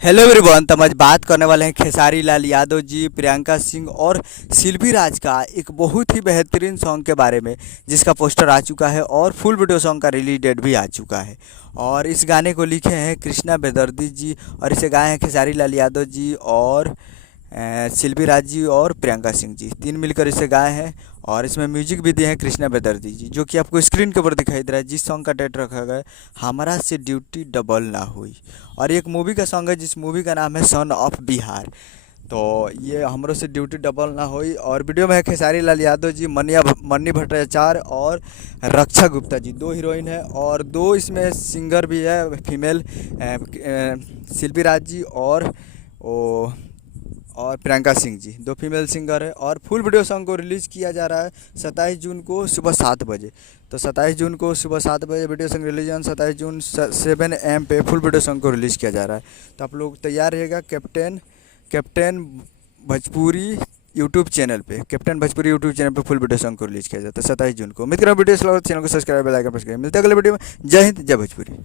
Hello everyone. तो हम आज बात करने वाले हैं खेसारी लाल यादव जी, प्रियंका सिंह और शिल्पी राज का एक बहुत ही बेहतरीन सॉन्ग के बारे में, जिसका पोस्टर आ चुका है और फुल वीडियो सॉन्ग का रिलीज डेट भी आ चुका है। और इस गाने को लिखे हैं कृष्णा बेदर्दी जी और इसे गाए हैं खेसारी लाल यादव जी और शिल्पी राज जी और प्रियंका सिंह जी, तीन मिलकर इसे गाए हैं। और इसमें म्यूजिक भी दिए हैं कृष्णा बेदर्दी जी, जो कि आपको स्क्रीन के ऊपर दिखाई दे रहा है। जिस सॉन्ग का टाइटल रखा गया है हमारा से ड्यूटी डबल ना हुई। और एक मूवी का सॉन्ग है जिस मूवी का नाम है सन ऑफ बिहार। तो ये हमरो से ड्यूटी डबल ना हुई। और वीडियो में है खेसारी लाल यादव जी, मन्नी भट्टाचार्य और रक्षा गुप्ता जी, दो हीरोइन है। और दो इसमें सिंगर भी है फीमेल, शिल्पी राज जी और प्रियंका सिंह जी, दो फीमेल सिंगर है। और फुल वीडियो सॉन्ग को रिलीज़ किया जा रहा है 27 जून को सुबह 7 बजे। तो 27 जून को सुबह 7 बजे video song release, 27 June 7 AM पे फुल वीडियो सॉन्ग को रिलीज़ किया जा रहा है। तो आप लोग तैयार रहिएगा। कैप्टन भोजपुरी यूट्यूब चैनल पे, कैप्टन भोजपुरी यूट्यूब चैनल पे फुल वीडियो सॉन्ग को रिलीज़ किया जाता है 27 जून को। उम्मीद करो वीडियो चैनल को सब्सक्राइब, बेल आइकन प्रेस करें। मिलते हैं अगले वीडियो में। जय हिंद, जय भोजपुरी।